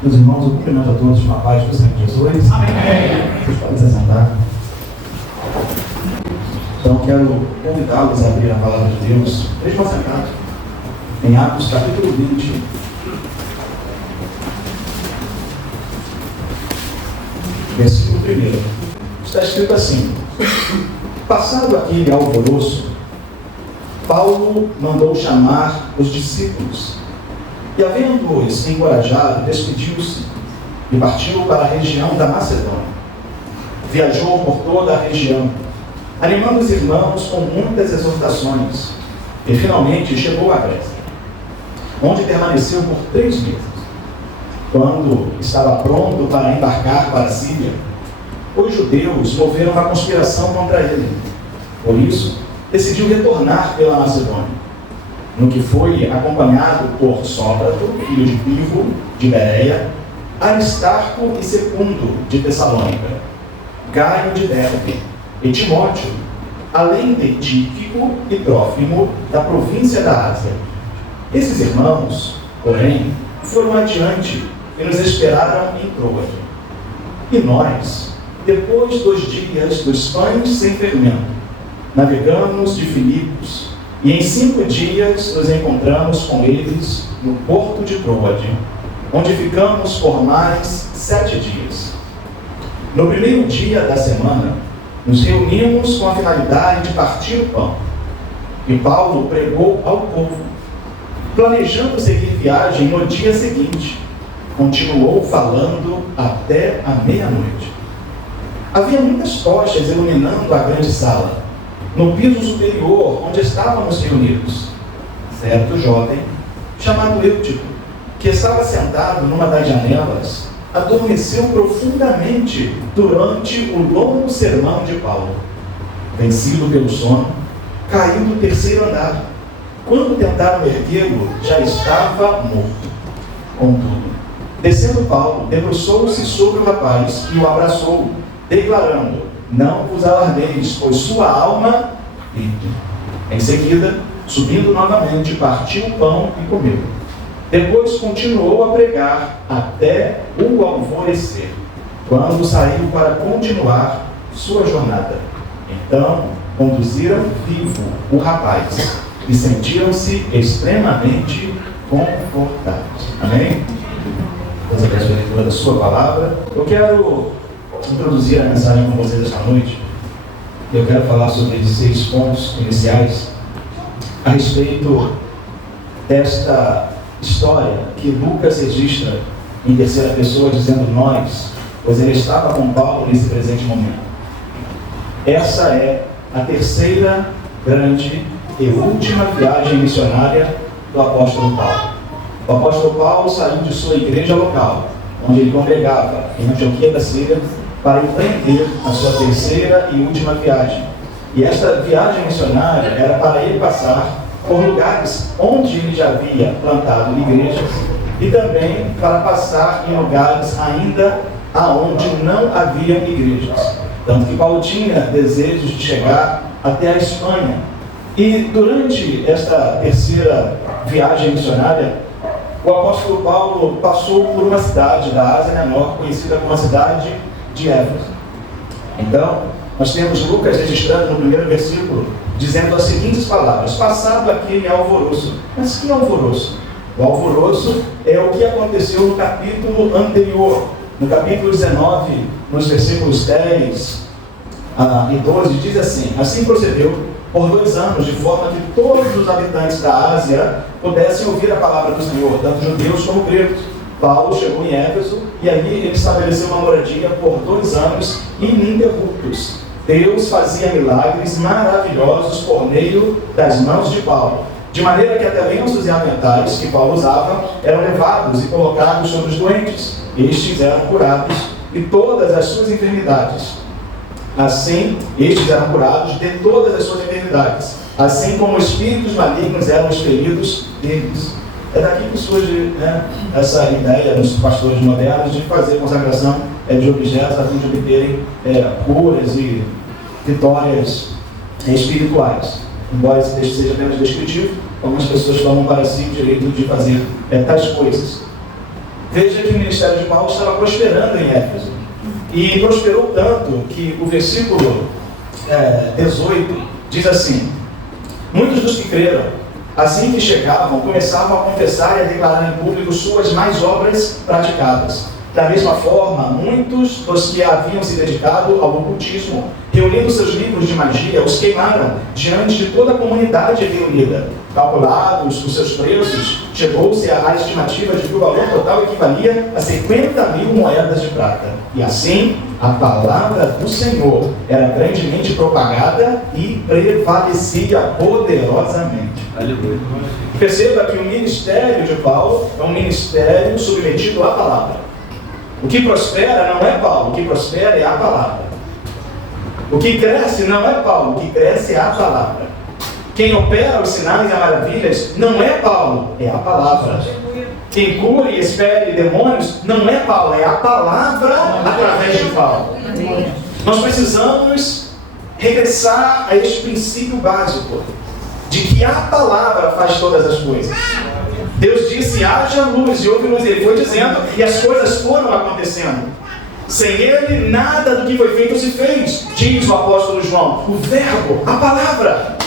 Meus irmãos, eu cumprimento a todos com a paz do Senhor Jesus. Amém. Vocês podem se sentar. Então, quero convidá-los a abrir a palavra de Deus. Estejam sentados. Em Atos, capítulo 20. Versículo 1. Está escrito assim: passado aquele alvoroço, Paulo mandou chamar os discípulos e, havendo-os encorajado, despediu-se e partiu para a região da Macedônia. Viajou por toda a região, animando os irmãos com muitas exortações, e finalmente chegou a Grécia, onde permaneceu por 3 meses. Quando estava pronto para embarcar para a Síria, os judeus moveram uma conspiração contra ele. Por isso, decidiu retornar pela Macedônia, no que foi acompanhado por Sópater, filho de Pirro, de Bereia, Aristarco e Segundo, de Tessalônica, Gaio de Derbe e Timóteo, além de Tíquico e Trófimo, da província da Ásia. Esses irmãos, porém, foram adiante e nos esperaram em Troade. E nós, depois dos dias dos pães sem fermento, navegamos de Filipos, e em 5 dias nos encontramos com eles no porto de Troade, onde ficamos por mais 7 dias. No primeiro dia da semana, nos reunimos com a finalidade de partir o pão, e Paulo pregou ao povo. Planejando seguir viagem no dia seguinte, continuou falando até a meia-noite. Havia muitas tochas iluminando a grande sala, no piso superior onde estávamos reunidos. Certo jovem, chamado Eutico, que estava sentado numa das janelas, adormeceu profundamente durante o longo sermão de Paulo. Vencido pelo sono, caiu do 3º andar. Quando tentaram erguê-lo, já estava morto. Contudo, descendo Paulo, debruçou-se sobre o rapaz e o abraçou, declarando: não vos alarmeis, pois sua alma vive. Em seguida, subindo novamente, partiu o pão e comeu. Depois continuou a pregar até o alvorecer, quando saiu para continuar sua jornada. Então, conduziram vivo o rapaz e sentiram-se extremamente confortáveis. Amém? Deus abençoe a leitura da sua palavra. Eu quero introduzir a mensagem com vocês esta noite. Eu quero falar sobre 6 pontos iniciais a respeito desta história que Lucas registra em 3ª pessoa, dizendo nós, pois ele estava com Paulo nesse presente momento. Essa é a 3ª grande e última viagem missionária do apóstolo Paulo. O apóstolo Paulo saiu de sua igreja local, onde ele congregava em Antioquia da Síria, para empreender a sua 3ª e última viagem. E esta viagem missionária era para ele passar por lugares onde ele já havia plantado igrejas e também para passar em lugares ainda aonde não havia igrejas. Tanto que Paulo tinha desejos de chegar até a Espanha. E durante esta 3ª viagem missionária, o apóstolo Paulo passou por uma cidade da Ásia Menor, conhecida como a cidade de Éfeso. Então, nós temos Lucas registrando no primeiro versículo, dizendo as seguintes palavras: passado aquele alvoroço. Mas que alvoroço? O alvoroço é o que aconteceu no capítulo anterior. No capítulo 19, nos versículos 10 e 12, diz assim: assim procedeu por 2 anos, de forma que todos os habitantes da Ásia pudessem ouvir a palavra do Senhor, tanto judeus como gregos. Paulo chegou em Éfeso e ali ele estabeleceu uma moradia por 2 anos ininterruptos. Deus fazia milagres maravilhosos por meio das mãos de Paulo, de maneira que até lenços e aventais que Paulo usava eram levados e colocados sobre os doentes. Estes eram curados de todas as suas enfermidades. Assim, estes eram curados de todas as suas enfermidades, assim como espíritos malignos eram expelidos deles. É daqui que surge essa ideia dos pastores modernos de fazer consagração de objetos a fim de obterem curas e vitórias espirituais. Embora esse texto seja apenas descritivo, algumas pessoas tomam para si o direito de fazer tais coisas. Veja que o ministério de Paulo estava prosperando em Éfeso. E prosperou tanto que o versículo 18 diz assim: muitos dos que creram, assim que chegavam, começavam a confessar e a declarar em público suas mais obras praticadas. Da mesma forma, muitos dos que haviam se dedicado ao ocultismo, reunindo seus livros de magia, os queimaram diante de toda a comunidade reunida. Calculados os seus preços, chegou-se à estimativa de que o valor total equivalia a 50.000 moedas de prata. E assim, a palavra do Senhor era grandemente propagada e prevalecia poderosamente. Aleluia. Perceba que o ministério de Paulo é um ministério submetido à palavra. O que prospera não é Paulo, o que prospera é a palavra. O que cresce não é Paulo, o que cresce é a palavra. Quem opera os sinais e as maravilhas não é Paulo, é a palavra. Quem cura e expele demônios não é Paulo, é a palavra através de Paulo. Nós precisamos regressar a este princípio básico, de que a palavra faz todas as coisas. Deus disse, haja luz, e houve luz. Ele foi dizendo, e as coisas foram acontecendo. Sem ele, nada do que foi feito se fez, diz o apóstolo João. O verbo, a palavra.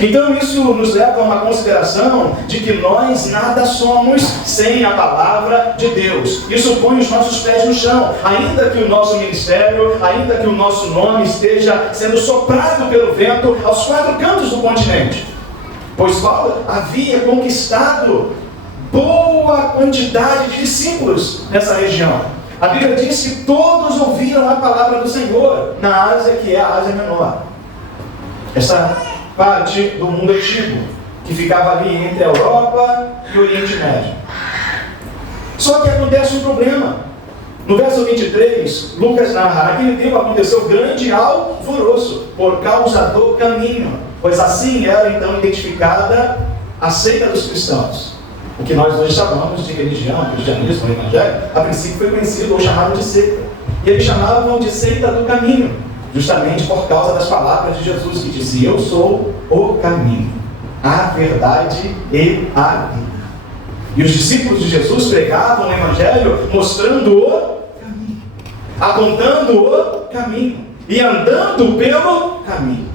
Então isso nos leva a uma consideração de que nós nada somos sem a palavra de Deus. Isso põe os nossos pés no chão. Ainda que o nosso ministério, ainda que o nosso nome esteja sendo soprado pelo vento aos 4 cantos do continente. Pois Paulo havia conquistado boa quantidade de discípulos nessa região. A Bíblia diz que todos ouviram a palavra do Senhor na Ásia, que é a Ásia Menor. Essa parte do mundo antigo, que ficava ali entre a Europa e o Oriente Médio. Só que acontece um problema. No verso 23, Lucas narra, naquele tempo aconteceu grande alvoroço por causa do caminho, pois assim era então identificada a seita dos cristãos. O que nós hoje chamamos de religião, cristianismo, evangelho, a princípio foi conhecido ou chamado de seita. E eles chamavam de seita do caminho, justamente por causa das palavras de Jesus, que disse, eu sou o caminho, a verdade e a vida. E os discípulos de Jesus pregavam o evangelho mostrando o caminho, apontando o caminho e andando pelo caminho.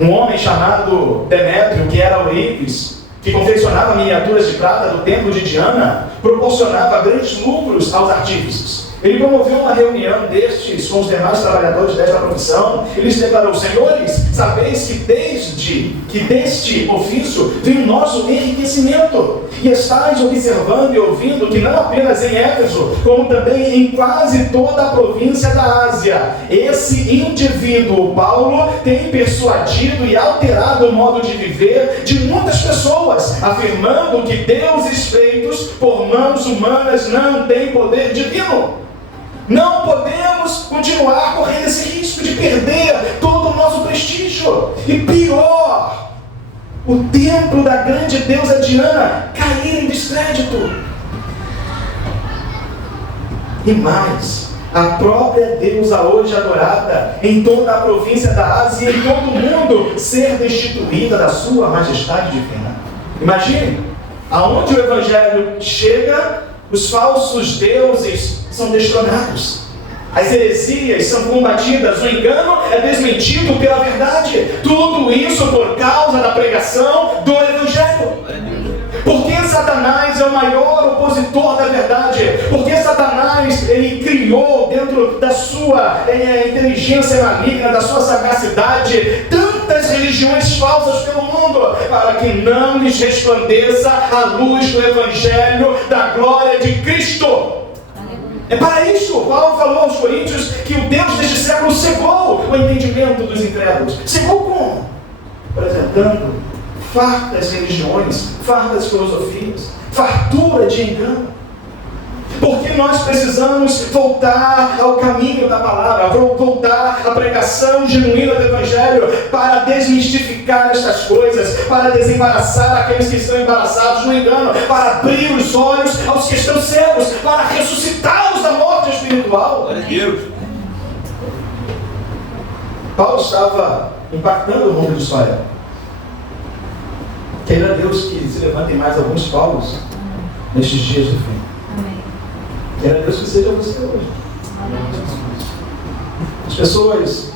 Um homem chamado Demétrio, que era ourives, que confeccionava miniaturas de prata do templo de Diana, proporcionava grandes lucros aos artífices. Ele promoveu uma reunião destes com os demais trabalhadores desta profissão. Ele lhes declarou, senhores, sabeis que deste ofício vem o nosso enriquecimento. E estáis observando e ouvindo que não apenas em Éfeso, como também em quase toda a província da Ásia, esse indivíduo, Paulo, tem persuadido e alterado o modo de viver de muitas pessoas, afirmando que deuses feitos por mãos humanas não têm poder divino. Não podemos continuar correndo esse risco de perder todo o nosso prestígio. E pior, o templo da grande deusa Diana cair em descrédito. E mais, a própria deusa hoje adorada em toda a província da Ásia e em todo o mundo ser destituída da sua majestade divina. Imagine, aonde o evangelho chega, os falsos deuses são destronados. As heresias são combatidas, o engano é desmentido pela verdade. Tudo isso por causa da pregação do Evangelho. Porque Satanás é o maior opositor da verdade. Porque Satanás, ele criou dentro da sua inteligência maligna, da sua sagacidade, tantas religiões falsas pelo mundo, para que não lhes resplandeça a luz do Evangelho da glória de Cristo. É para isso, Paulo falou aos Coríntios que o Deus deste século cegou o entendimento dos incrédulos. Cegou como? Apresentando fartas religiões, fartas filosofias, fartura de engano. Porque nós precisamos voltar ao caminho da palavra, voltar à pregação genuína do Evangelho, para desmistificar estas coisas, para desembaraçar aqueles que estão embaraçados no engano, para abrir os olhos aos que estão cegos, para ressuscitá-los da morte espiritual. Paulo estava impactando o mundo de Israel. Queira Deus que se levantem mais alguns Paulos nestes dias do fim. Amém. Quero Deus que seja você hoje. Amém. As pessoas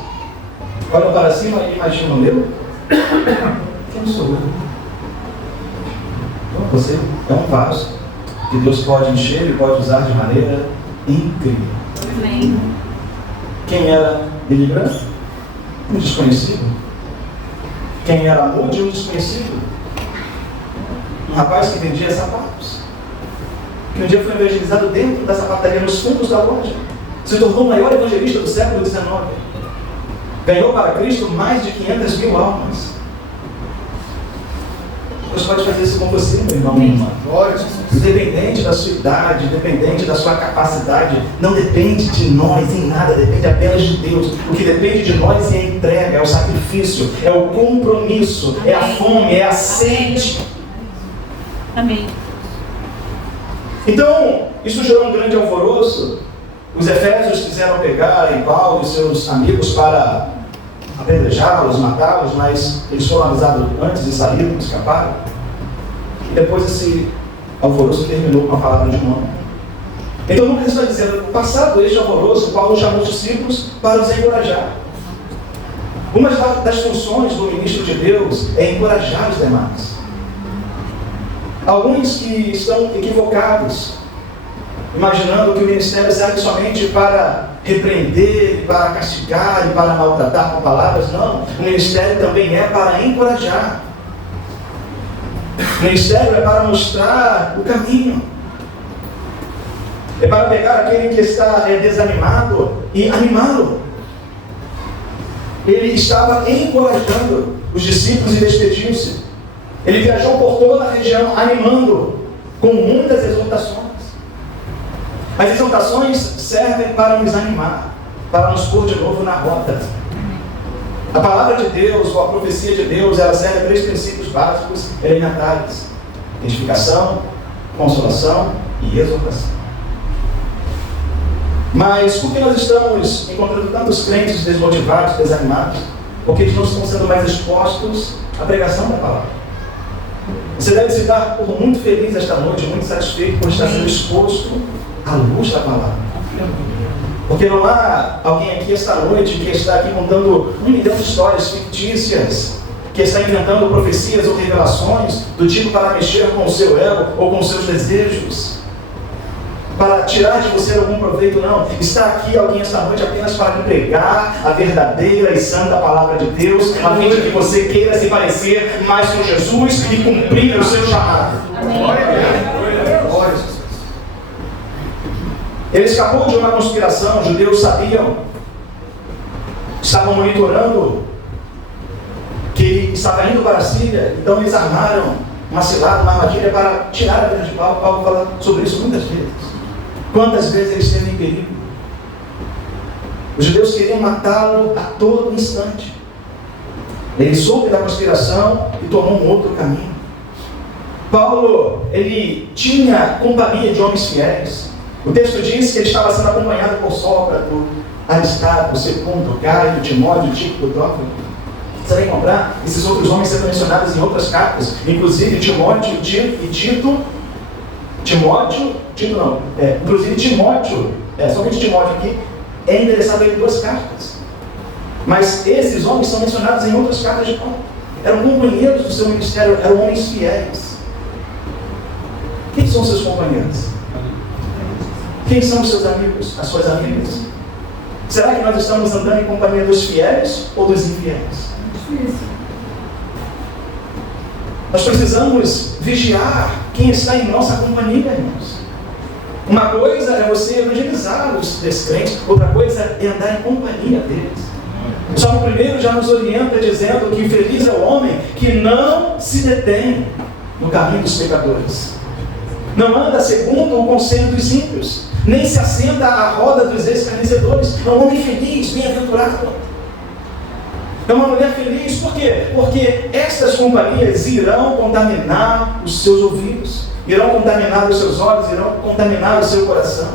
olham para cima e imaginam eu. Quem sou eu? Então, você é um vaso que Deus pode encher e pode usar de maneira incrível. Amém. Quem era Billy Graham? Um desconhecido. Quem era Moody? Um desconhecido. Um rapaz que vendia sapatos. Que um dia foi evangelizado dentro da sapataria, nos fundos da loja. Se tornou o maior evangelista do século XIX. Ganhou para Cristo mais de 500 mil almas. Deus pode fazer isso com você, meu irmão, minha irmã. Independente da sua idade, independente da sua capacidade, não depende de nós em nada, depende apenas de Deus. O que depende de nós é a entrega, é o sacrifício, é o compromisso, é a fome, é a sede. Amém. Então, isso gerou um grande alvoroço. Os efésios quiseram pegar Paulo e seus amigos para apedrejá-los, matá-los, mas eles foram avisados antes de sair, escaparam. E depois esse alvoroço terminou com a palavra de mão. Então Lucas está dizendo, passado este alvoroço, Paulo chamou os discípulos para os encorajar. Uma das funções do ministro de Deus é encorajar os demais. Alguns que estão equivocados, imaginando que o ministério serve somente para repreender, para castigar e para maltratar com palavras. Não, o ministério também é para encorajar. O ministério é para mostrar o caminho. É para pegar aquele que está desanimado e animá-lo. Ele estava encorajando os discípulos e despediu-se. Ele viajou por toda a região animando com muitas exortações. As exortações servem para nos animar, para nos pôr de novo na rota. A palavra de Deus, ou a profecia de Deus, ela serve a 3 princípios básicos elementares: edificação, consolação e exortação. Mas por que nós estamos encontrando tantos crentes desmotivados, desanimados? Porque eles não estão sendo mais expostos à pregação da palavra. Você deve se dar por muito feliz esta noite, muito satisfeito por estar sendo exposto à luz da palavra. Porque não há alguém aqui esta noite que está aqui contando 1 milhão de histórias fictícias, que está inventando profecias ou revelações do tipo para mexer com o seu ego ou com os seus desejos, para tirar de você algum proveito. Não, está aqui alguém esta noite apenas para pregar a verdadeira e santa palavra de Deus, a fim de que você queira se parecer mais com Jesus e cumprir o seu chamado. Amém. Ele escapou de uma conspiração, os judeus sabiam, estavam monitorando que ele estava indo para a Síria, então eles armaram uma cilada, uma armadilha para tirar a vida de Paulo. Paulo fala sobre isso muitas vezes. Quantas vezes ele esteve em perigo? Os judeus queriam matá-lo a todo instante. Ele soube da conspiração e tomou um outro caminho. Paulo, ele tinha companhia de homens fiéis. O texto diz que ele estava sendo acompanhado por Sócrates, Aristarco, Segundo, Gaio, Timóteo, Tíquico, Trófimo. Você vai encontrar esses outros homens sendo mencionados em outras cartas, inclusive Timóteo e Tito. Inclusive Timóteo, somente Timóteo aqui, é interessado em 2 cartas. Mas esses homens são mencionados em outras cartas de Paulo. Eram companheiros do seu ministério, eram homens fiéis. Quem são seus companheiros? Quem são os seus amigos, as suas amigas? Será que nós estamos andando em companhia dos fiéis ou dos infiéis? Nós precisamos vigiar quem está em nossa companhia, irmãos. Uma coisa é você evangelizar os descrentes, outra coisa é andar em companhia deles. O Salmo 1 já nos orienta dizendo que feliz é o homem que não se detém no caminho dos pecadores, não anda segundo o conselho dos ímpios, nem se assenta à roda dos escarnecedores. É um homem feliz, bem-aventurado. É uma mulher feliz. Por quê? Porque estas companhias irão contaminar os seus ouvidos, irão contaminar os seus olhos, irão contaminar o seu coração.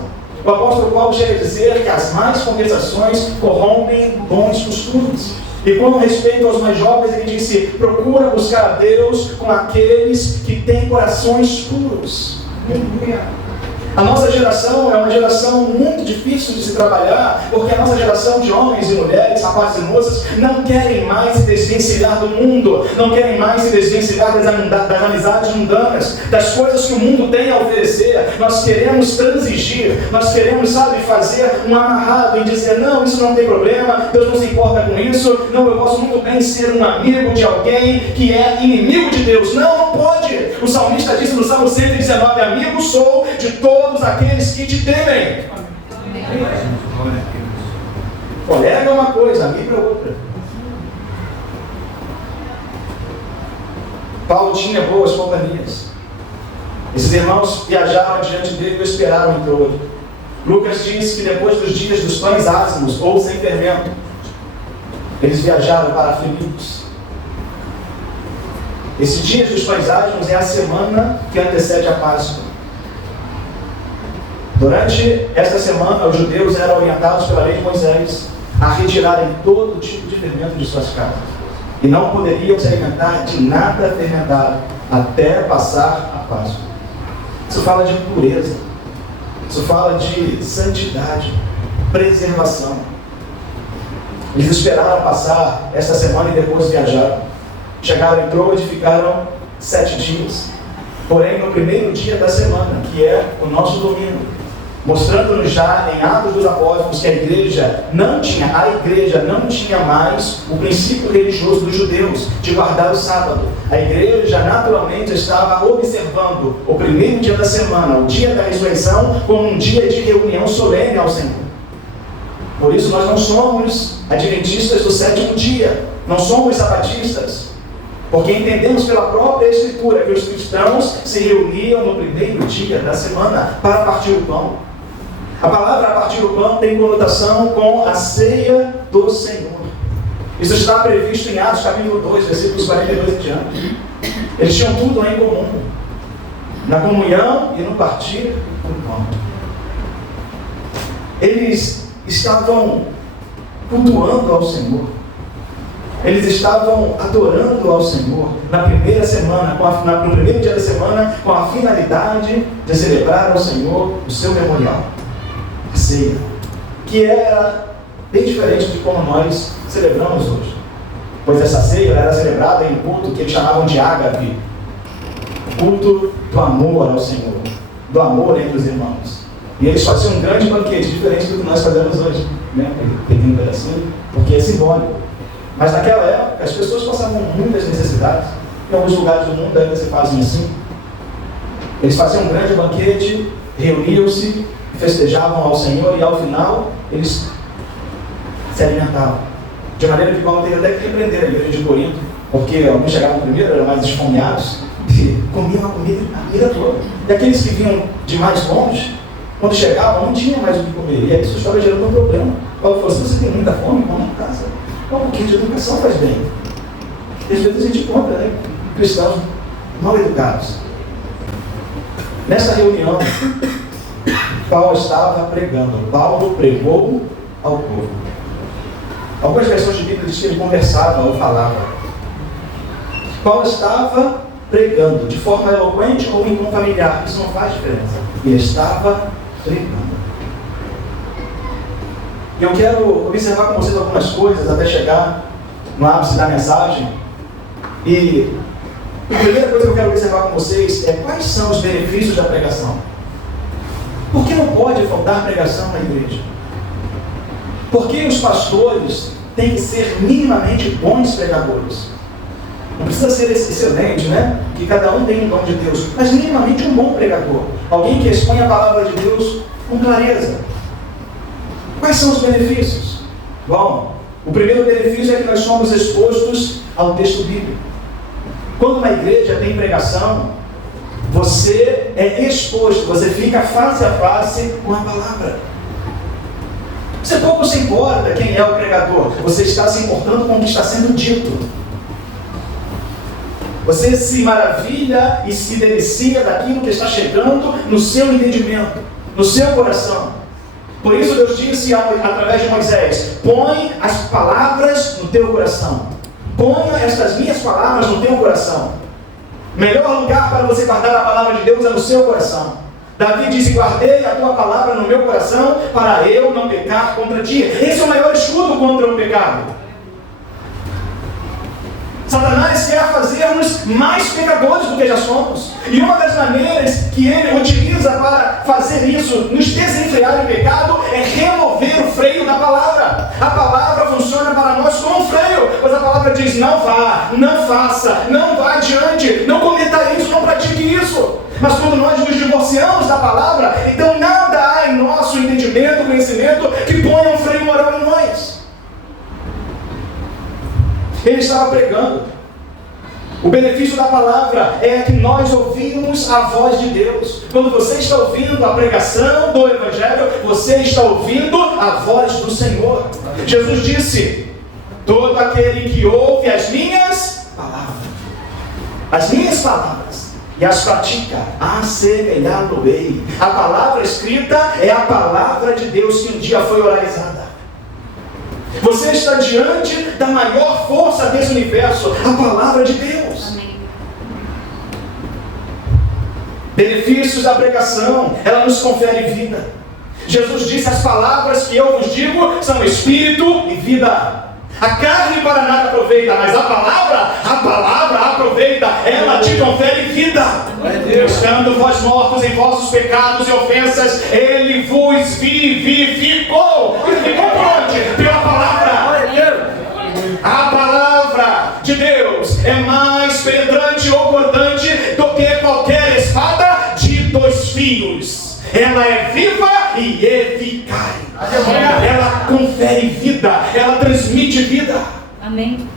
O apóstolo Paulo chega a dizer que as más conversações corrompem bons costumes. E com respeito aos mais jovens, ele disse: procura buscar a Deus com aqueles que têm corações puros. A nossa geração é uma geração muito difícil de se trabalhar, porque a nossa geração de homens e mulheres, rapazes e moças, não querem mais se desvencilhar do mundo, não querem mais se desvencilhar das amizades mundanas, das coisas que o mundo tem a oferecer. Nós queremos transigir, nós queremos, fazer um amarrado e dizer, não, isso não tem problema, Deus não se importa com isso, não, eu posso muito bem ser um amigo de alguém que é inimigo de Deus. Não pode! O salmista disse no Salmo 119, amigo sou de todos aqueles que te temem. Colega é uma coisa, amigo é outra. Paulo tinha boas companhias. Esses irmãos viajaram diante dele e o esperaram em Troade. Lucas diz que depois dos dias dos pães ázimos ou sem fermento, eles viajaram para Filipos. Esse dia dos pães ázimos é a semana que antecede a Páscoa. Durante esta semana, os judeus eram orientados pela lei de Moisés a retirarem todo tipo de fermento de suas casas. E não poderiam se alimentar de nada fermentado até passar a Páscoa. Isso fala de pureza. Isso fala de santidade, preservação. Eles esperaram passar esta semana e depois viajaram. Chegaram em Troade e ficaram 7 dias. Porém, no primeiro dia da semana, que é o nosso domingo, mostrando-nos já em Atos dos Apóstolos que a igreja não tinha mais o princípio religioso dos judeus de guardar o sábado. A igreja naturalmente estava observando o primeiro dia da semana, o dia da ressurreição, como um dia de reunião solene ao Senhor. Por isso nós não somos adventistas do sétimo dia, não somos sabatistas, porque entendemos pela própria Escritura que os cristãos se reuniam no primeiro dia da semana para partir o pão. A palavra partir o pão tem conotação com a ceia do Senhor. Isso está previsto em Atos capítulo 2, versículos 42 e diante. Eles tinham tudo em comum, na comunhão e no partir do pão. Eles estavam cultuando ao Senhor. Eles estavam adorando ao Senhor na primeira semana, no primeiro dia da semana, com a finalidade de celebrar ao Senhor o seu memorial, a ceia, que era bem diferente de como nós celebramos hoje. Pois essa ceia era celebrada em um culto que eles chamavam de ágape, o culto do amor ao Senhor, do amor entre os irmãos. E eles faziam um grande banquete, diferente do que nós fazemos hoje, né? Peguei um pedacinho, porque é simbólico. Mas naquela época as pessoas passavam muitas necessidades. Em alguns lugares do mundo ainda se fazem assim. Eles faziam um grande banquete, reuniam-se, festejavam ao Senhor e ao final eles se alimentavam. De maneira que Paulo teve até que repreender a igreja de Corinto, porque alguns chegavam primeiro, eram mais esfomeados, e comiam a comida toda. E aqueles que vinham de mais longe, quando chegavam, não tinham mais o que comer. E aí isso estava gerando um problema. Paulo falou: se você tem muita fome, come em casa. Um pouquinho de educação faz bem. E às vezes a gente encontra, né, cristãos mal educados. Nessa reunião, Paulo estava pregando. Paulo pregou ao povo. Algumas versões de Bíblia dizem que ele conversava ou falava. Paulo estava pregando de forma eloquente ou em tom familiar. Isso não faz diferença. Ele estava pregando. E eu quero observar com vocês algumas coisas até chegar no ápice da mensagem. E a primeira coisa que eu quero observar com vocês é quais são os benefícios da pregação. Por que não pode faltar pregação na igreja? Por que os pastores têm que ser minimamente bons pregadores? Não precisa ser excelente, né? Que cada um tem um dom de Deus, mas minimamente um bom pregador. Alguém que expõe a palavra de Deus com clareza. Quais são os benefícios? Bom, o primeiro benefício é que nós somos expostos ao texto bíblico. Quando uma igreja tem pregação, você é exposto, você fica face a face com a palavra. Você pouco se importa quem é o pregador, você está se importando com o que está sendo dito. Você se maravilha e se delicia daquilo que está chegando no seu entendimento, no seu coração. Por isso Deus disse através de Moisés: põe as palavras no teu coração. Ponha estas minhas palavras no teu coração. Melhor lugar para você guardar a palavra de Deus é no seu coração. Davi disse: guardei a tua palavra no meu coração para eu não pecar contra ti. Esse é o maior escudo contra o pecado. Satanás quer fazer-nos mais pecadores do que já somos. E uma das maneiras que ele utiliza para fazer isso, nos desenfrear em pecado, é remover o freio da palavra. A palavra funciona para nós como um freio, pois a palavra diz: não vá, não faça, não vá adiante, não cometa isso, não pratique isso. Mas quando nós nos divorciamos da palavra, então nada há em nosso entendimento, conhecimento, que ponha um freio moral em nós. Ele estava pregando. O benefício da palavra é que nós ouvimos a voz de Deus. Quando você está ouvindo a pregação do Evangelho, você está ouvindo a voz do Senhor. Jesus disse: todo aquele que ouve as minhas palavras, e as pratica, assemelhá-lo-ei. A palavra escrita é a palavra de Deus que um dia foi oralizada. Você está diante da maior força desse universo, a palavra de Deus. Amém. Benefícios da pregação, ela nos confere vida. Jesus disse: as palavras que eu vos digo são espírito e vida. A carne para nada aproveita, mas a palavra aproveita, ela te confere vida. Estando vós mortos em vossos pecados e ofensas, ele vos vivificou. Vivificou por onde? Pela palavra. A palavra de Deus é mais penetrante ou cortante do que qualquer espada de 2 fios. Ela é viva e eficaz. Ela confere vida, ela transmite vida. Amém.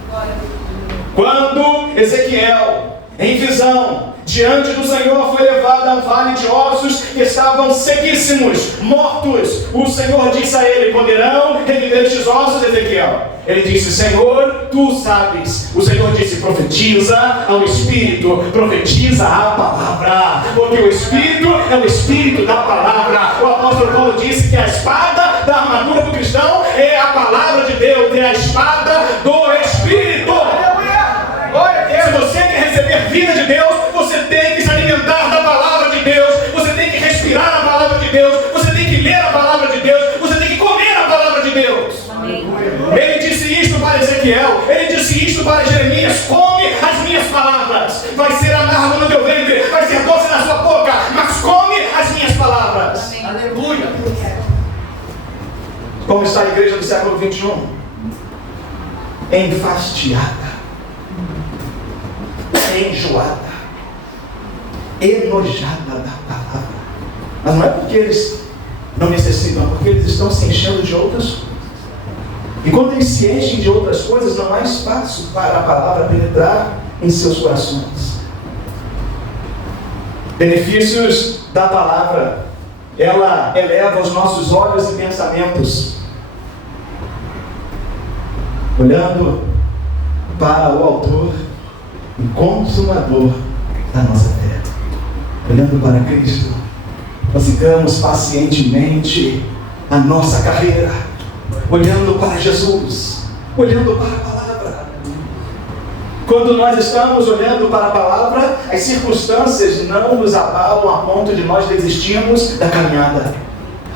Quando Ezequiel, em visão, diante do Senhor, foi levado a um vale de ossos que estavam sequíssimos, mortos, o Senhor disse a ele: poderão reviver estes ossos, Ezequiel? Ele disse: Senhor, tu sabes. O Senhor disse: profetiza ao Espírito, profetiza a palavra, porque o Espírito é o Espírito da palavra. O apóstolo Paulo disse que a espada da armadura do cristão é a palavra de Deus, é a espada do Espírito. Se você quer receber vida de Deus, você tem que se alimentar da palavra de Deus, você tem que respirar a palavra de Deus, você tem que ler a palavra de Deus, você tem que comer a palavra de Deus. Amém. Ele disse isto para Ezequiel, ele disse isto para Jeremias: come as minhas palavras, vai ser amargo no teu ventre, vai ser doce na sua boca, mas come as minhas palavras. Amém. Aleluia. Como está a igreja do século 21? Enfastiada, enjoada, enojada da palavra. Mas não é porque eles não necessitam, é porque eles estão se enchendo de outras coisas. E quando eles se enchem de outras coisas, não há espaço para a palavra penetrar em seus corações. Benefícios da palavra: ela eleva os nossos olhos e pensamentos, olhando para o autor e consumador da nossa fé, olhando para Cristo. Nós ficamos pacientemente a nossa carreira, olhando para Jesus, olhando para a palavra. Quando nós estamos olhando para a palavra, as circunstâncias não nos abalam a ponto de nós desistirmos da caminhada.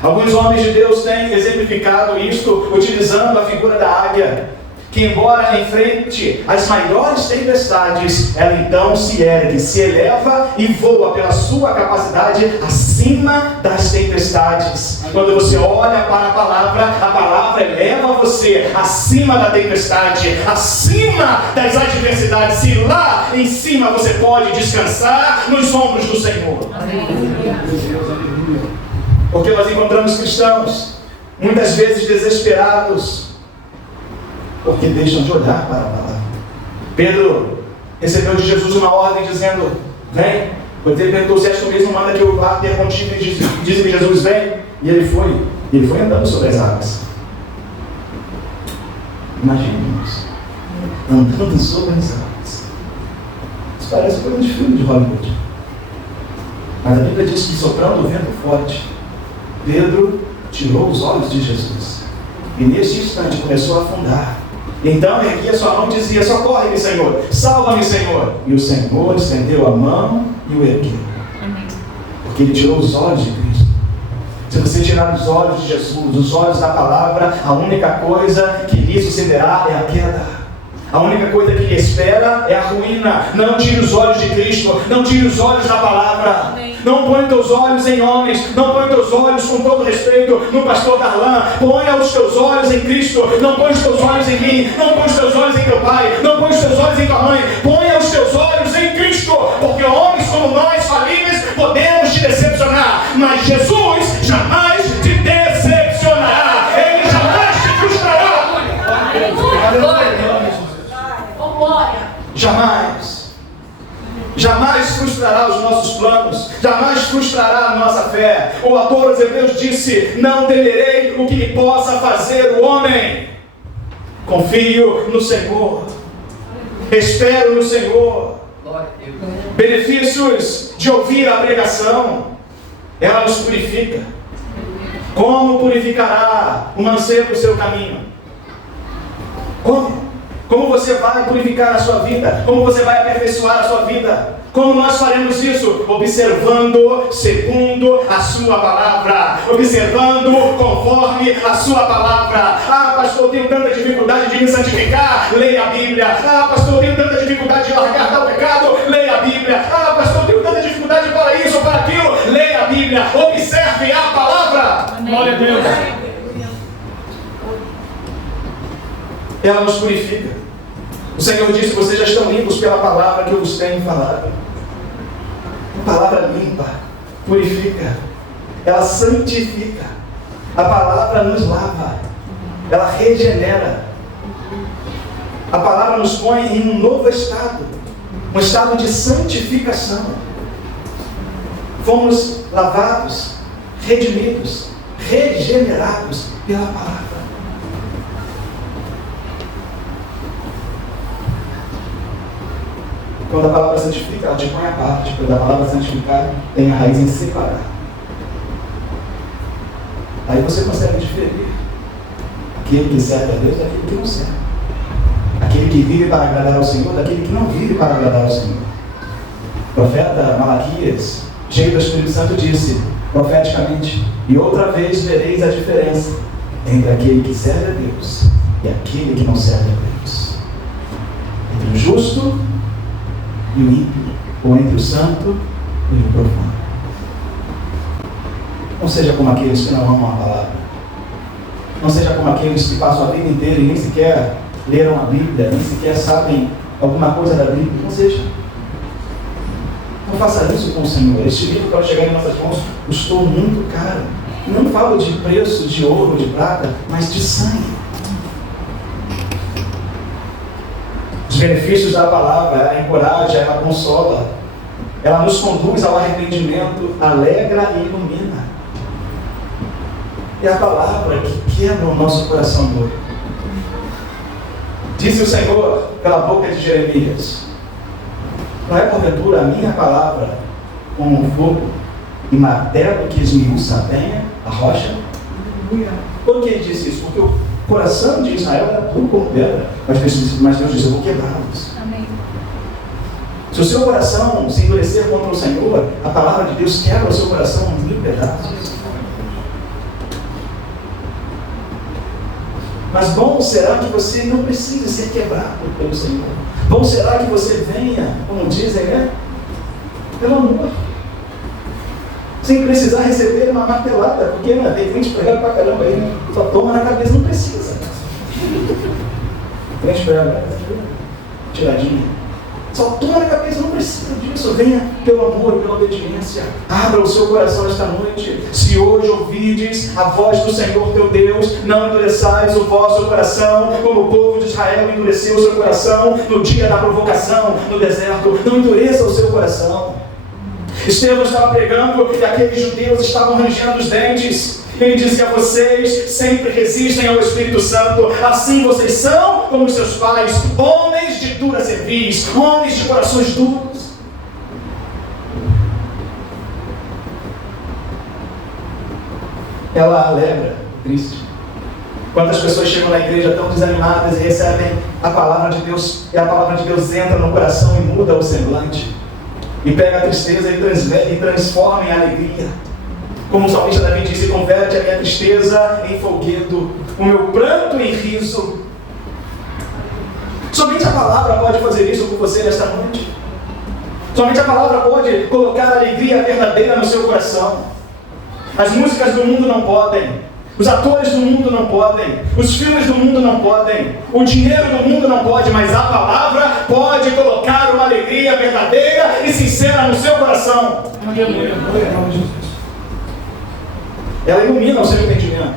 Alguns homens de Deus têm exemplificado isto utilizando a figura da águia, que embora enfrente as maiores tempestades, ela então se ergue, se eleva e voa pela sua capacidade acima das tempestades. Quando você olha para a palavra eleva você acima da tempestade, acima das adversidades, e lá em cima você pode descansar nos ombros do Senhor. Porque nós encontramos cristãos muitas vezes desesperados, porque deixam de olhar para a palavra. Pedro recebeu de Jesus uma ordem dizendo: vem. Quando ele perguntou: se és tu mesmo, manda que eu vá ter contigo. E dizem que Jesus vem. E ele foi andando sobre as águas. Imaginemos, andando sobre as águas. Isso parece coisa de filme de Hollywood. Mas a Bíblia diz que, soprando o vento forte, Pedro tirou os olhos de Jesus. E nesse instante começou a afundar. Então erguia sua mão e dizia: socorre-me, Senhor, salva-me, Senhor. E o Senhor estendeu a mão e o ergueu. Amém. Porque ele tirou os olhos de Cristo. Se você tirar os olhos de Jesus, os olhos da palavra, a única coisa que lhe sucederá é a queda. A única coisa que lhe espera é a ruína. Não tire os olhos de Cristo, não tire os olhos da palavra. Amém. Não põe teus olhos em homens, não põe teus olhos, com todo respeito, no pastor Darlan. Ponha os teus olhos em Cristo, não põe os teus olhos em mim, não põe os teus olhos em teu pai, não põe os teus olhos em tua mãe. Ponha os teus olhos em Cristo, porque homens como nós, falíveis, podemos te decepcionar, mas Jesus jamais te decepcionará. Ele jamais te frustrará. Jamais frustrará os nossos planos, jamais frustrará a nossa fé. O autor aos Hebreus disse: não temerei o que me possa fazer o homem. Confio no Senhor, espero no Senhor. Benefícios de ouvir a pregação: ela nos purifica. Como purificará o mancebo o seu caminho? Como você vai purificar a sua vida? Como você vai aperfeiçoar a sua vida? Como nós faremos isso? Observando segundo a sua palavra. Observando conforme a sua palavra. Ah, pastor, eu tenho tanta dificuldade de me santificar. Leia a Bíblia. Ah, pastor, eu tenho tanta dificuldade de largar tal pecado. Leia a Bíblia. Ah, pastor, eu tenho tanta dificuldade para isso ou para aquilo. Leia a Bíblia. Observe a palavra. Glória a Deus. Ela nos purifica. O Senhor disse: vocês já estão limpos pela palavra que eu vos tenho falado. A palavra limpa, purifica, ela santifica. A palavra nos lava, ela regenera. A palavra nos põe em um novo estado, um estado de santificação. Fomos lavados, redimidos, regenerados pela palavra. Quando a palavra santifica, ela te põe à parte. Quando a palavra santificar, tem a raiz em separar. Aí você consegue diferir aquele que serve a Deus daquele que não serve. Aquele que vive para agradar ao Senhor daquele que não vive para agradar ao Senhor. O profeta Malaquias, cheio do Espírito Santo, disse profeticamente: e outra vez vereis a diferença entre aquele que serve a Deus e aquele que não serve a Deus. Entre o justo e o ímpio, ou entre o santo e o profano. Não seja como aqueles que não amam a palavra. Não seja como aqueles que passam a vida inteira e nem sequer leram a Bíblia, nem sequer sabem alguma coisa da Bíblia. Não seja. Não faça isso com o Senhor. Este livro, para chegar em nossas mãos, custou muito caro. Não falo de preço de ouro, de prata, mas de sangue. Os benefícios da palavra: ela encoraja, ela consola, ela nos conduz ao arrependimento, alegra e ilumina. É a palavra que quebra o nosso coração duro. Disse o Senhor pela boca de Jeremias: não é porventura a minha palavra como um fogo e martelo que esmiuça a penha, a rocha? Por que ele disse isso? Porque o coração de Israel era duro como pedra, mas Deus disse: eu vou quebrá-los. Amém. Se o seu coração se endurecer contra o Senhor, a palavra de Deus quebra o seu coração em 1000 pedaços. Mas bom será que você não precise ser quebrado pelo Senhor. Bom será que você venha, como dizem, né? Pelo amor. Sem precisar receber uma martelada, porque tem crente pregando pra caramba aí, né? Só toma na cabeça, não precisa. Crente pregando, tiradinha. Só toma na cabeça, não precisa disso. Venha pelo amor, pela obediência. Abra o seu coração esta noite. Se hoje ouvides a voz do Senhor teu Deus, não endureçais o vosso coração, como o povo de Israel endureceu o seu coração no dia da provocação no deserto. Não endureça o seu coração. Estevão estava pregando e aqueles judeus estavam rangendo os dentes. Ele disse a vocês: sempre resistem ao Espírito Santo, assim vocês são como os seus pais, homens de dura cerviz, homens de corações duros. Ela alegra o triste. Quantas pessoas chegam na igreja tão desanimadas e recebem a palavra de Deus, e a palavra de Deus entra no coração e muda o semblante, e pega a tristeza e transforma em alegria. Como o salmista Davi disse, converte a minha tristeza em folguedo, o meu pranto em riso. Somente a palavra pode fazer isso por você nesta noite. Somente a palavra pode colocar a alegria verdadeira no seu coração. As músicas do mundo não podem, os atores do mundo não podem, os filmes do mundo não podem, o dinheiro do mundo não pode, mas a palavra pode colocar uma alegria verdadeira e sincera no seu coração. Ela ilumina o seu entendimento.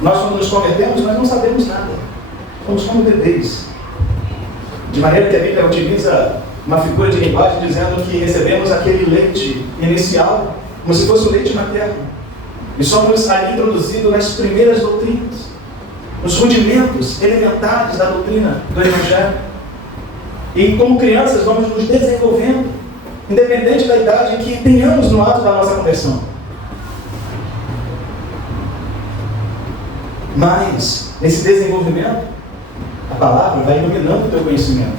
Nós, quando nos convertemos, nós não sabemos nada. Somos como bebês. De maneira que a Bíblia utiliza uma figura de linguagem dizendo que recebemos aquele leite inicial, como se fosse o leite materno. E somos ali introduzidos nas primeiras doutrinas, nos rudimentos elementares da doutrina do Evangelho. E como crianças vamos nos desenvolvendo, independente da idade que tenhamos no ato da nossa conversão. Mas, nesse desenvolvimento, a palavra vai iluminando o teu conhecimento.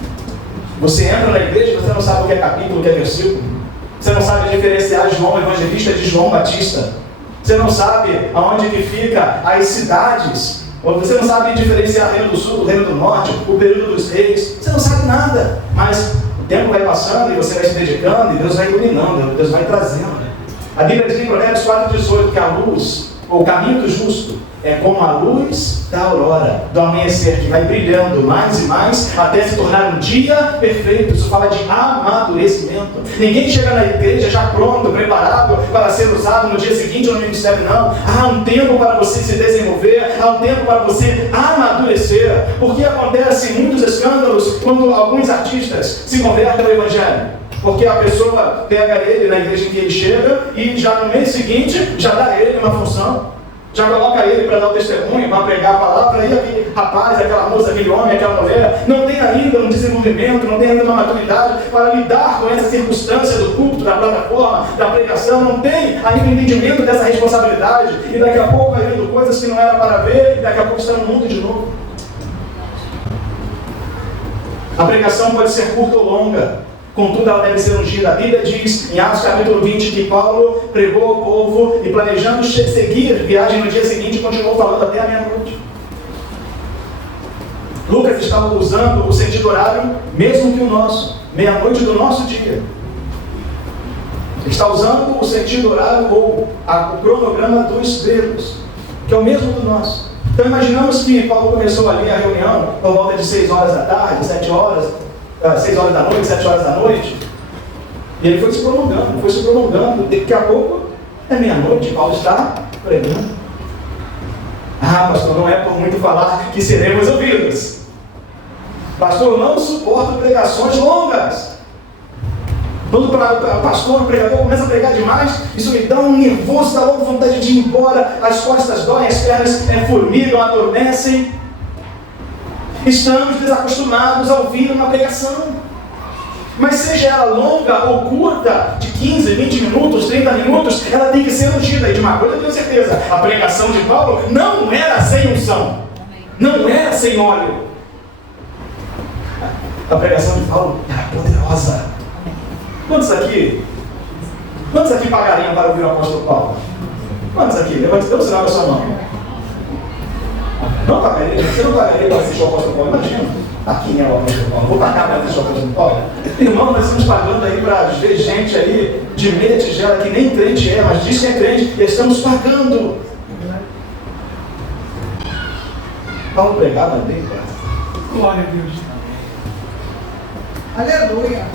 Você entra na igreja e você não sabe o que é capítulo, o que é versículo. Você não sabe diferenciar João Evangelista de João Batista. Você não sabe aonde que fica as cidades. Ou você não sabe diferenciar o Reino do Sul do Reino do Norte, o período dos reis. Você não sabe nada. Mas o tempo vai passando e você vai se dedicando e Deus vai iluminando, Deus vai trazendo. A Bíblia diz em Provérbios 4,18 que a luz, ou o caminho do justo, é como a luz da aurora, do amanhecer, que vai brilhando mais e mais até se tornar um dia perfeito. Isso fala de amadurecimento. Ninguém chega na igreja já pronto, preparado para ser usado no dia seguinte ou no ministério, não. Há um tempo para você se desenvolver, há um tempo para você amadurecer. Porque acontecem muitos escândalos quando alguns artistas se convertem ao Evangelho. Porque a pessoa pega ele na igreja em que ele chega e já no mês seguinte já dá a ele uma função. Já coloca ele para dar o testemunho, para pregar a palavra, e aquele rapaz, aquela moça, aquele homem, aquela mulher, não tem ainda um desenvolvimento, não tem ainda uma maturidade para lidar com essa circunstância do culto, da plataforma, da pregação, não tem ainda o entendimento dessa responsabilidade, e daqui a pouco vai vendo coisas que não era para ver, e daqui a pouco está no mundo de novo. A pregação pode ser curta ou longa, contudo ela deve ser ungida. A Bíblia diz em Atos capítulo 20 que Paulo pregou ao povo e planejando seguir viagem no dia seguinte continuou falando até a meia-noite. Lucas estava usando o sentido horário mesmo que o nosso, meia-noite do nosso dia. Ele está usando o sentido horário ou o cronograma dos gregos, que é o mesmo do nosso. Então imaginamos que Paulo começou ali a reunião por volta de 6 horas da tarde, 7 horas, 6 horas da noite, 7 horas da noite, e ele foi se prolongando, daqui a pouco é meia-noite, Paulo está pregando. Ah, pastor, não é por muito falar que seremos ouvidos. Pastor, eu não suporto pregações longas. Quando o pastor, o pregador começa a pregar demais, isso me dá um nervoso, dá logo vontade de ir embora, as costas doem, as pernas formigam, adormecem. Estamos desacostumados a ouvir uma pregação. Mas seja ela longa ou curta, de 15, 20 minutos, 30 minutos, ela tem que ser ungida. E de uma coisa eu tenho certeza, a pregação de Paulo não era sem unção. Não era sem óleo. A pregação de Paulo era poderosa. Quantos aqui pagariam para ouvir o apóstolo Paulo? Quantos aqui? Levante, dê um sinal com a sua mão. Não pagaria, você não pagaria para assistir o apóstolo Paulo? Imagina, aqui é o apóstolo Paulo, vou pagar para assistir o apóstolo Paulo? Irmão, nós estamos pagando aí para ver gente aí de meia tigela que nem crente é, mas diz que é crente, e estamos pagando. Paulo pregava bem, cara. Glória a Deus. Aleluia.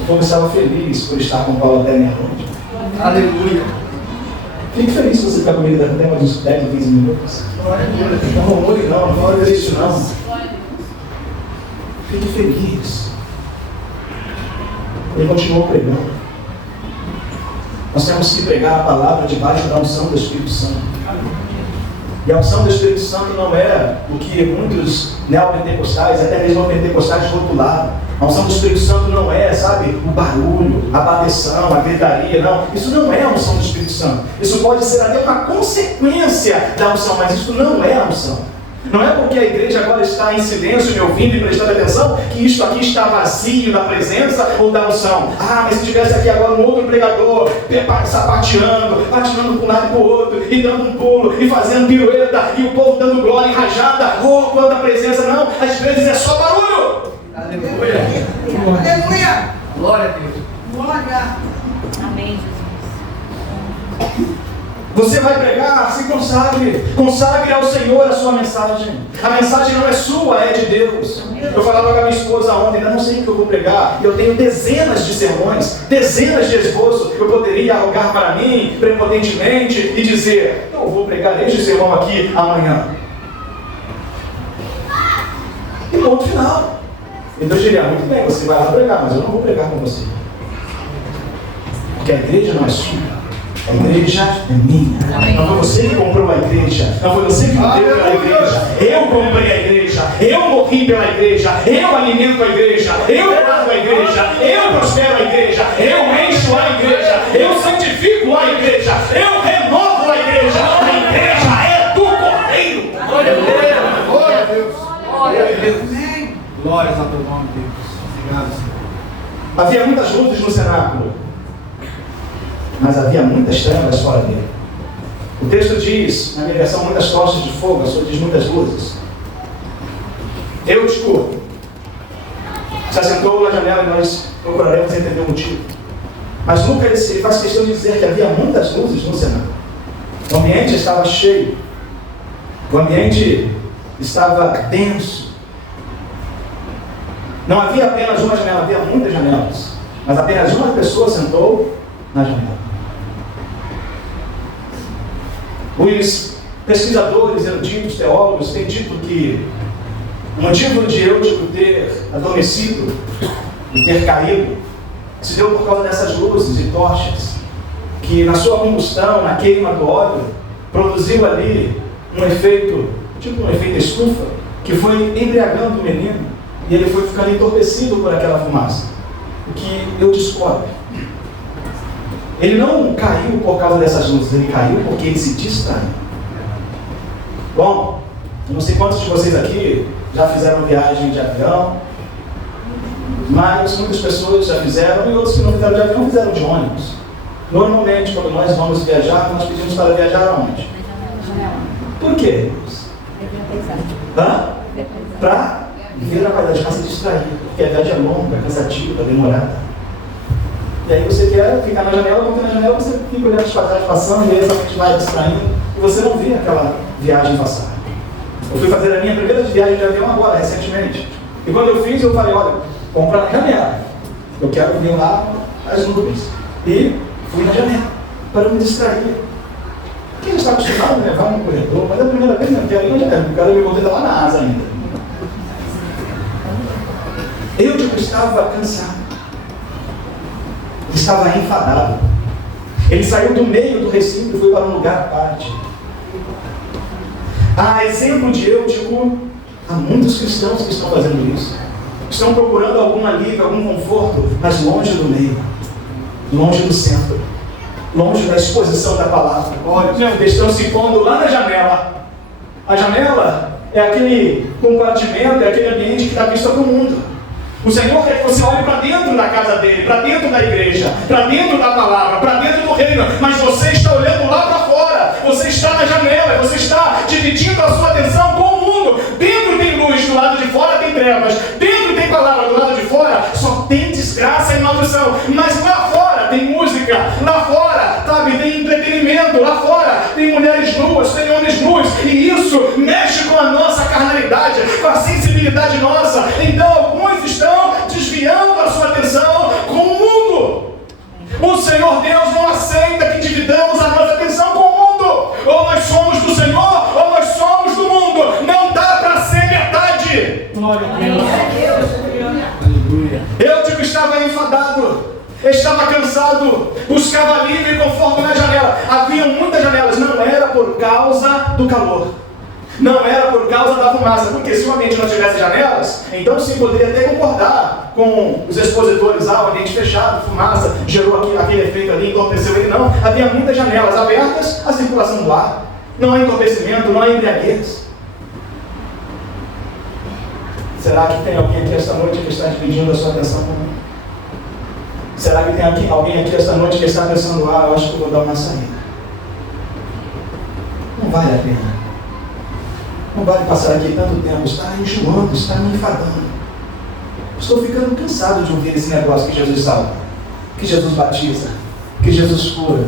O povo estava feliz por estar com Paulo até meia-noite. Aleluia. Fique feliz se você ficar comigo até mais uns 10 ou 15 minutos. Não murmure não fale disso não. Fique feliz. Ele continuou pregando. Nós temos que pregar a palavra debaixo da unção do Espírito Santo. E a unção do Espírito Santo não é o que muitos neopentecostais, até mesmo pentecostais rotularam. A unção do Espírito Santo não é, sabe, o barulho, a bateção, a gritaria, não. Isso não é a unção do Espírito Santo. Isso pode ser até uma consequência da unção, mas isso não é a unção. Não é porque a igreja agora está em silêncio, me ouvindo e prestando atenção, que isto aqui está vazio da presença ou da unção. Ah, mas se tivesse aqui agora um outro pregador, sapateando, patinando para um lado e para o outro, e dando um pulo, e fazendo pirueta, e o povo dando glória enrajada, oh, quanta presença, não, às vezes é só barulho. Aleluia. Aleluia. Glória a Deus. Glória. Amém, Jesus. Você vai pregar, se consagre. Consagre ao Senhor a sua mensagem. A mensagem não é sua, é de Deus. Eu falava com a minha esposa ontem, ainda não sei o que eu vou pregar. Eu tenho dezenas de sermões, dezenas de esboços que eu poderia arrogar para mim, prepotentemente, e dizer, eu vou pregar este sermão aqui amanhã. E ponto final. Então eu diria, muito bem, você vai lá pregar, mas eu não vou pregar com você. Porque a igreja não é sua. A igreja é minha. Não foi você que comprou a igreja. Não foi você que me deu pela igreja. Eu comprei a igreja. Eu morri pela igreja. Eu alimento a igreja. Eu guardo a igreja. Eu prospero a igreja. Eu encho a igreja. Eu santifico a igreja. Eu renovo a igreja. A igreja é do Cordeiro. Glória a Deus. Glória a Deus. Glória a Deus. Amém. Glórias a teu nome, Deus. Obrigado, Senhor. Havia muitas luzes no cenáculo, mas havia muitas trevas fora dele. O texto diz, na minha versão, muitas tochas de fogo, a sua diz muitas luzes. Eutico se assentou na janela e nós procuraremos entender o motivo. Mas Lucas ele faz questão de dizer que havia muitas luzes no cenáculo. O ambiente estava cheio. O ambiente estava denso. Não havia apenas uma janela, havia muitas janelas. Mas apenas uma pessoa sentou na janela. Os pesquisadores, eruditos, teólogos têm dito que o motivo de Eutico ter adormecido e ter caído se deu por causa dessas luzes e tochas que na sua combustão, na queima do óleo, produziu ali um efeito, tipo um efeito estufa, que foi embriagando o menino e ele foi ficando entorpecido por aquela fumaça. O que eu descobri. Ele não caiu por causa dessas luzes, ele caiu porque ele se distraiu. Bom, eu não sei quantos de vocês aqui já fizeram viagem de avião, mas muitas pessoas já fizeram e outros que não fizeram de avião fizeram de ônibus. Normalmente, quando nós vamos viajar, nós pedimos para viajar aonde? Por quê? Para viver a qualidade de se distrair, porque a viagem é longa, cansativa, demorada. E aí você quer ficar na janela, quando na janela você fica olhando os passagens passando e aí essa mente vai distraindo e você não vê aquela viagem passar. Eu fui fazer a minha primeira viagem de avião agora, recentemente. E quando eu fiz, eu falei, olha, comprar na janela. Eu quero ver lá as nuvens. E fui na janela, para me distrair. Quem já está acostumado a levar no corredor, mas é a primeira vez que eu quero ir na janela, porque o cara me botou lá na asa ainda. Eu estava cansado. Estava enfadado. Ele saiu do meio do recinto e foi para um lugar à parte. A exemplo de Eutico, há muitos cristãos que estão fazendo isso. Estão procurando algum alívio, algum conforto, mas longe do meio, longe do centro, longe da exposição da palavra. Olha, estão se pondo lá na janela. A janela é aquele compartimento, é aquele ambiente que dá vista para o mundo. O Senhor quer que você olhe para dentro da casa dele, para dentro da igreja, para dentro da palavra, para dentro do reino, mas você está olhando lá para fora, você está na janela, você está dividindo a sua atenção com o mundo. Dentro tem luz, do lado de fora tem trevas, dentro tem palavra, do lado de fora só tem desgraça e maldição, mas lá fora tem música, lá fora, sabe, tem entretenimento, lá fora tem mulheres nuas, tem homens nus, e isso mexe com a nossa carnalidade, com a sensibilidade nossa. Então alguns estão desviando a sua atenção com o mundo. O Senhor Deus não aceita que dividamos a nossa atenção com o mundo. Ou nós somos do Senhor, ou nós somos do mundo. Não dá para ser metade. Glória a Deus. Eu estava enfadado. estava cansado, buscava alívio e conforto na janela. Havia muitas janelas, não era por causa do calor, não era por causa da fumaça, porque se o ambiente não tivesse janelas, então sim poderia até concordar com os expositores, o ambiente fechado, fumaça, gerou aquele efeito ali, entorpeceu ele. Não, havia muitas janelas abertas, a circulação do ar, não há entorpecimento, não há embriaguez. Será que tem alguém aqui esta noite que está pedindo a sua atenção comigo? Será que tem alguém aqui esta noite que está pensando, eu acho que eu vou dar uma saída? Não vale a pena. Não vale passar aqui tanto tempo, está enjoando, está me enfadando. Estou ficando cansado de ouvir esse negócio que Jesus salva, que Jesus batiza, que Jesus cura,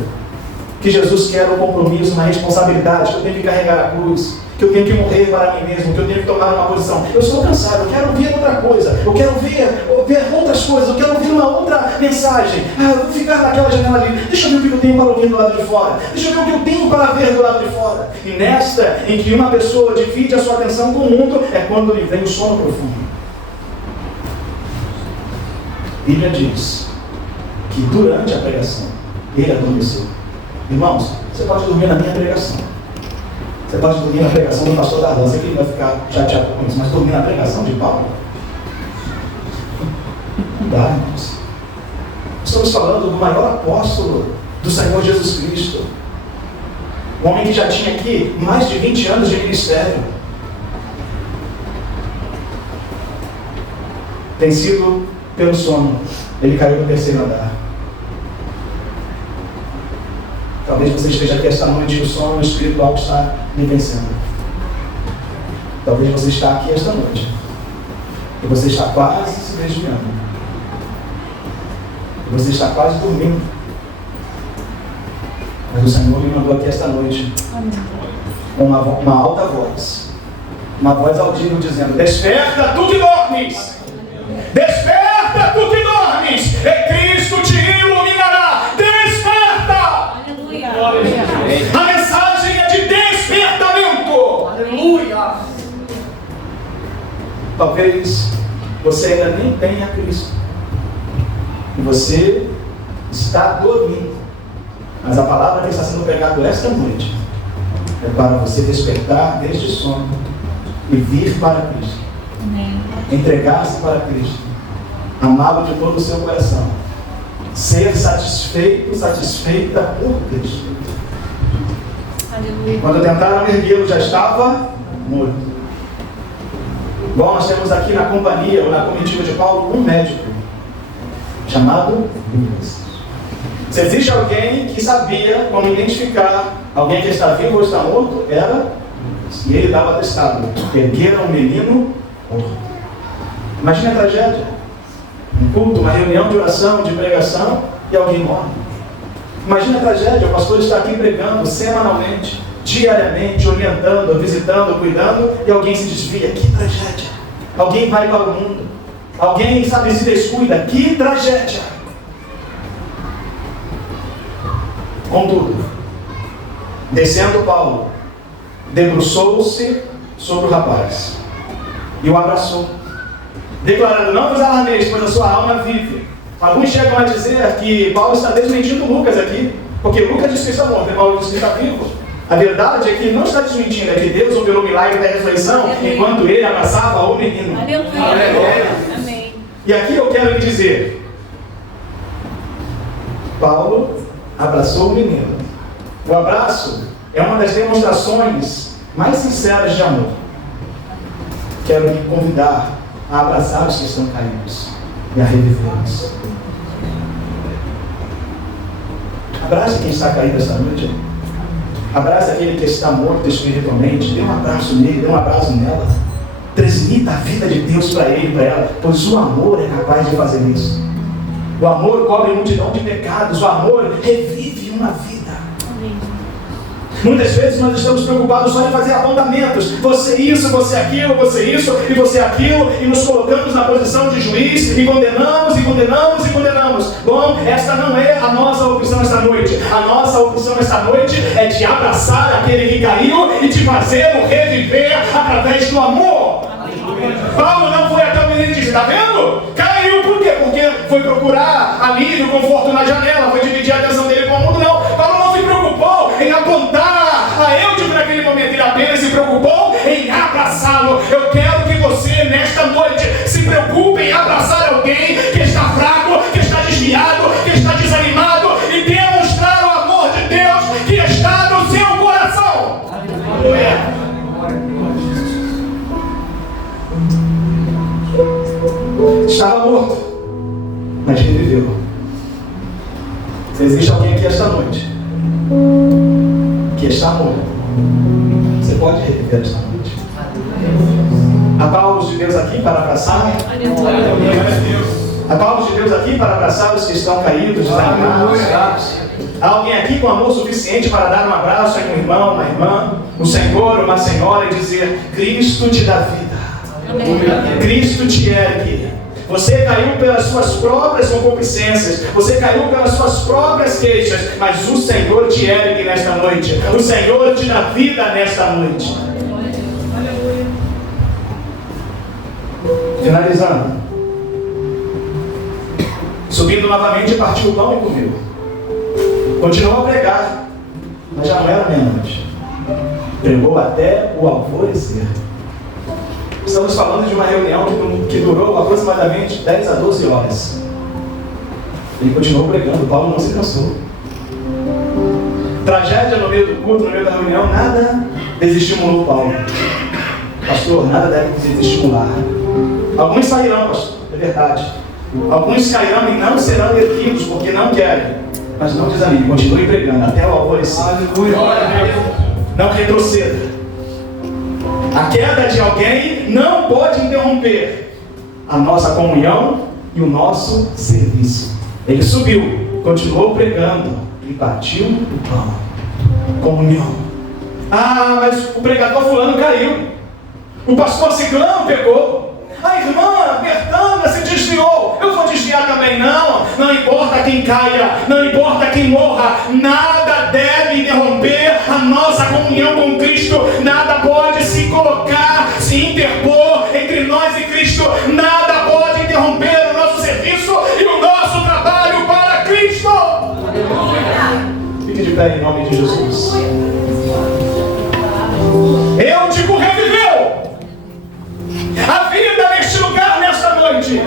que Jesus quer um compromisso, uma responsabilidade, que eu tenho que carregar a cruz, que eu tenho que morrer para mim mesmo, que eu tenho que tomar uma posição. Eu estou cansado, eu quero ouvir outra coisa, eu quero ver outras coisas, eu quero ouvir uma outra mensagem. Eu vou ficar naquela janela ali, deixa eu ver o que eu tenho para ouvir do lado de fora, deixa eu ver o que eu tenho para ver do lado de fora. E nesta, em que uma pessoa divide a sua atenção com o mundo, é quando lhe vem o sono profundo. A Bíblia diz que durante a pregação, ele adormeceu. Irmãos, você pode dormir na minha pregação. Você pode dormir na pregação do pastor Darlan, sei que ele vai ficar chateado com isso, mas dormir na pregação de Paulo? Não dá, irmãos. Estamos falando do maior apóstolo do Senhor Jesus Cristo. Um homem que já tinha aqui mais de 20 anos de ministério. Vencido pelo sono, ele caiu no terceiro andar. Talvez você esteja aqui esta noite e o sono espiritual está me vencendo. Talvez você está aqui esta noite e você está quase se desviando. E você está quase dormindo. Mas o Senhor me mandou aqui esta noite com uma alta voz. Uma voz audível dizendo: desperta, tu que dormes! Desperta, tu que dormes! E Cristo te iluminará! Desperta! A mensagem é de despertamento. Aleluia. Talvez você ainda nem tenha Cristo e você está dormindo, mas a palavra que está sendo pregada esta noite é para você despertar deste sono e vir para Cristo. Entregar-se para Cristo, amá-lo de todo o seu coração, ser satisfeito, satisfeita por Cristo. Aleluia. Quando tentaram erguê-lo, já estava morto. Bom, nós temos aqui na companhia, ou na comitiva de Paulo, um médico, chamado Lucas. Se existe alguém que sabia como identificar alguém que está vivo ou está morto, era Lucas. E ele dava atestado: ergueram um menino morto. Imagina a tragédia. Um culto, uma reunião de oração, de pregação, e alguém morre. Imagina a tragédia, o pastor está aqui pregando semanalmente, diariamente, orientando, visitando, cuidando, e alguém se desvia. Que tragédia! Alguém vai para o mundo, alguém, se descuida. Que tragédia! Contudo, descendo Paulo, debruçou-se sobre o rapaz e o abraçou, declarando: não vos alarmeis, pois a sua alma vive. Alguns chegam a dizer que Paulo está desmentindo Lucas aqui, porque Lucas diz que está morto e Paulo diz que está vivo. A verdade é que ele não está desmentindo, é que Deus operou o milagre da ressurreição enquanto ele abraçava o menino. Aleluia. Amém. E aqui eu quero lhe dizer: Paulo abraçou o menino. O abraço é uma das demonstrações mais sinceras de amor. Quero lhe convidar a abraçar os que estão caídos e a revivê-los. Abrace quem está caído esta noite. Abrace aquele que está morto espiritualmente. Dê um abraço nele, dê um abraço nela. Transmita a vida de Deus para ele, para ela, pois o amor é capaz de fazer isso. O amor cobre multidão de pecados. O amor revive uma vida. Muitas vezes nós estamos preocupados só em fazer apontamentos. Você isso, você aquilo, você isso e você aquilo, e nos colocamos na posição de juiz e condenamos, e condenamos, e condenamos. Bom, esta não é a nossa opção esta noite. A nossa opção esta noite é de abraçar aquele que caiu e de fazê-lo reviver através do amor. Paulo não foi até o menino e disse: está vendo? Caiu, por quê? Porque foi procurar alívio, conforto na janela, foi dividir a atenção dele com o mundo. Não, Paulo não se preocupou em apontar a Eutico naquele momento, ele apenas se preocupou em abraçá-lo. Eu quero que você, nesta noite, se preocupe em abraçar alguém que está fraco, que está desviado, que está desanimado, e demonstrar o amor de Deus que está no seu coração. Aleluia. Estava morto, mas reviveu. Se existe alguém aqui esta noite que está morto, você pode reviver esta noite. Há palavras de Deus aqui para abraçar. Há palavras de Deus aqui para abraçar os que estão caídos, desanimados. Há alguém aqui com amor suficiente para dar um abraço a um irmão, uma irmã, um senhor, uma senhora, e dizer: Cristo te dá vida. Cristo te ergue. Você caiu pelas suas próprias concupiscências, você caiu pelas suas próprias queixas, mas o Senhor te ergue nesta noite. O Senhor te dá vida nesta noite. Finalizando, subindo novamente, partiu o pão e comeu. Continuou a pregar, mas já não era meia-noite. Pregou até o alvorecer. Estamos falando de uma reunião que durou aproximadamente 10 a 12 horas. Ele continuou pregando, Paulo não se cansou. Tragédia no meio do culto, no meio da reunião, nada desestimulou Paulo. Pastor, nada deve desestimular. Alguns sairão, pastor, é verdade. Alguns cairão e não serão erguidos porque não querem. Mas não desanime, continue pregando até o alvorecer. Não retroceda. A queda de alguém não pode interromper a nossa comunhão e o nosso serviço. Ele subiu, continuou pregando e partiu o pão. Comunhão. Ah, mas o pregador fulano caiu. O pastor ciclano pegou. A irmã Bertana se desviou. Eu vou desviar também. Não importa quem caia, não importa quem morra, nada deve interromper a nossa comunhão com Cristo. Nada pode se colocar, se interpor entre nós e Cristo. Nada pode interromper o nosso serviço e o nosso trabalho para Cristo. Fique de pé em nome de Jesus. Eutico reviveu a vida neste lugar, nesta noite.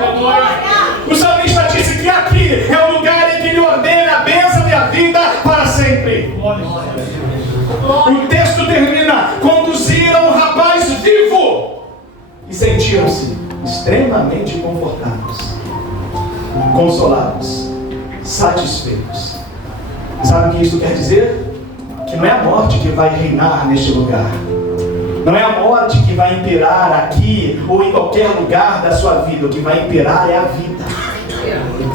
O salmista disse que aqui é o lugar em que lhe ordena a bênção e a vida para sempre. O texto termina: conduziram o rapaz vivo e sentiram-se extremamente confortados, consolados, satisfeitos. Sabe o que isso quer dizer? Que não é a morte que vai reinar neste lugar. Não é a morte que vai imperar aqui ou em qualquer lugar da sua vida. O que vai imperar é a vida.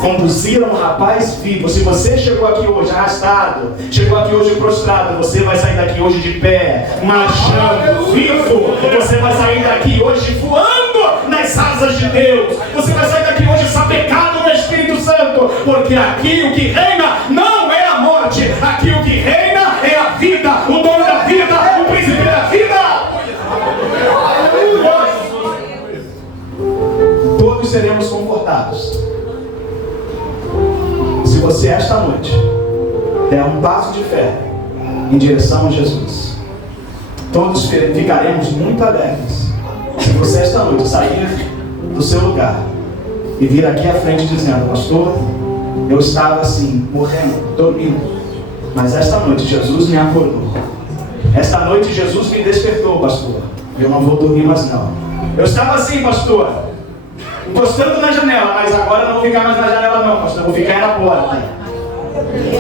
Conduziram um rapaz vivo. Se você chegou aqui hoje arrastado, chegou aqui hoje prostrado, você vai sair daqui hoje de pé, marchando, vivo. Você vai sair daqui hoje voando nas asas de Deus. Você vai sair daqui hoje sapecado no Espírito Santo. Porque aqui o que reina não é a morte. Aqui o que reina é a vida. O dono da vida, o príncipe da vida. Todos seremos confortados se você esta noite der um passo de fé em direção a Jesus. Todos ficaremos muito alegres se você esta noite sair do seu lugar e vir aqui à frente dizendo: pastor, eu estava assim, morrendo, dormindo, mas esta noite Jesus me acordou. Esta noite Jesus me despertou, pastor. Eu não vou dormir mais não. Eu estava assim, pastor, encostando na janela, mas agora não vou ficar mais na janela não, pastor. Eu vou ficar na porta.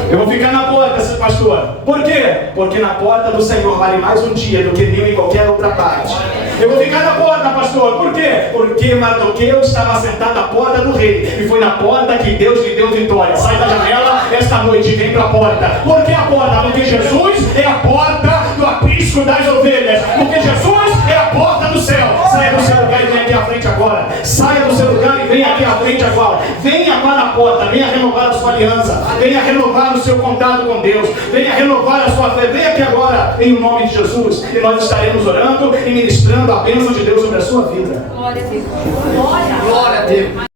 Eu vou ficar na porta, pastor. Por quê? Porque na porta do Senhor vale mais um dia do que 1000 em qualquer outra parte. Eu vou ficar na porta, pastor. Por quê? Porque Mardoqueu estava sentado à porta do rei. E foi na porta que Deus lhe deu vitória. Sai da janela esta noite e vem para a porta. Por que a porta? Porque Jesus é a porta do aprisco das ovelhas. Porque Jesus é a porta do céu. Saia do seu lugar e venha aqui à frente agora. Saia do seu lugar e venha aqui à frente agora. Venha para a porta. Venha renovar a sua aliança. Venha renovar o seu contato com Deus. Venha renovar a sua fé. Venha aqui agora em nome de Jesus. E nós estaremos orando e ministrando a bênção de Deus sobre a sua vida. Glória a Deus. Glória a Deus.